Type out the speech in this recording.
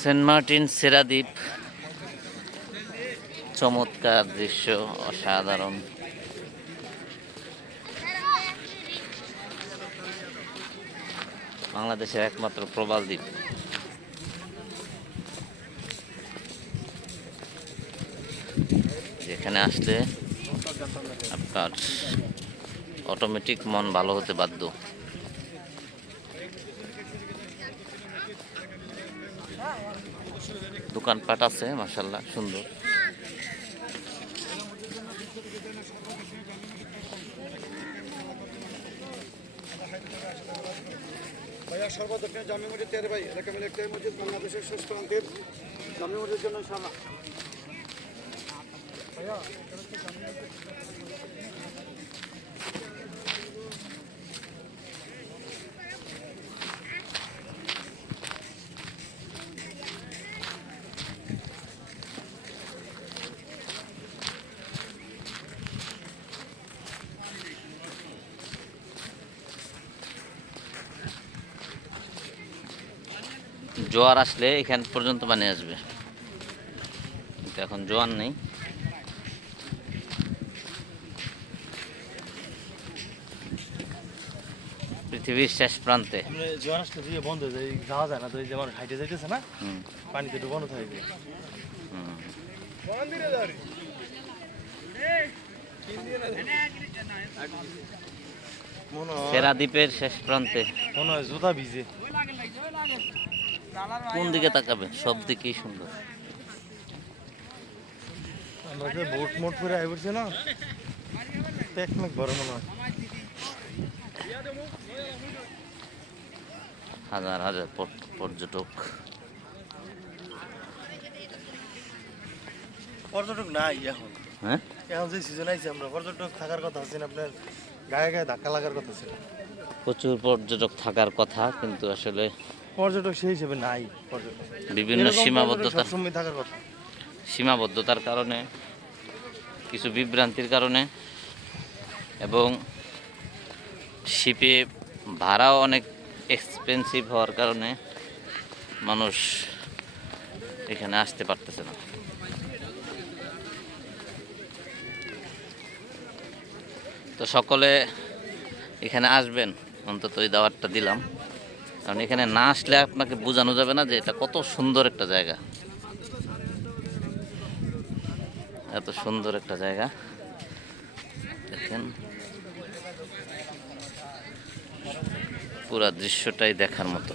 Saint Martin সেরাদ্বীপ। চমৎকার দৃশ্য, অসাধারণ। বাংলাদেশের একমাত্র প্রবাল দ্বীপ। যেখানে আসলে আপনার অটোমেটিক মন ভালো হতে বাধ্য। দোকানপাট আছে মাসাল্লাহ সুন্দর। ভাইয়া জামি মসজিদ তেরে ভাই, এলাকা মিলে মসজিদ, বাংলাদেশের শেষ প্রান্তের জামি মসজিদের জন্য ইনশাআল্লাহ জোয়ার আসলে এখান পর্যন্ত পানি আসবে। কিন্তু এখন জোয়ার নেই। পৃথিবীর শেষ প্রান্তে। জোয়ার আসলে দিয়ে বন্ধ হয়ে যায় যাওয়া যায় না তো এই যে হাইটে যাইতেছে না হুম, পানিতে বন্ধ থাকবে সেরা দ্বীপের শেষ প্রান্তে। মনে হয় জুতা ভিজে। কোন দিকে তাকাবে? সব দিকেই সুন্দর। আমরা যে বোট মোট করে আই পড়ছে না? এক মেঘ বড় মনে হয়। হাজার হাজার পর্যটক। পর্যটক নাই এখন। হ্যাঁ? এখন যে সিজন আইছে আমরা পর্যটক থাকার কথা আছে না আপনার গায়ে গায়ে ধাক্কা লাগার কথা ছিল প্রচুর পর্যটক থাকার কথা কিন্তু আসলে পর্যটক সেই হিসেবে নাই পর্যটক। বিভিন্ন সীমাবদ্ধতা। সবসময় থাকার কথা। সীমাবদ্ধতার কারণে কিছু বিভ্রান্তির কারণে এবং শিপে ভাড়াও অনেক এক্সপেন্সিভ হওয়ার কারণে মানুষ এখানে আসতে পারতেছে না। তো সকলে এখানে আসবেন অন্তত এই দাওয়াতটা দিলাম। কারণ এখানে না আসলে আপনাকে বোঝানো যাবে না যে এটা কত সুন্দর একটা জায়গা। এত সুন্দর একটা জায়গা। দেখেন। পুরা দৃশ্যটাই দেখার মতো।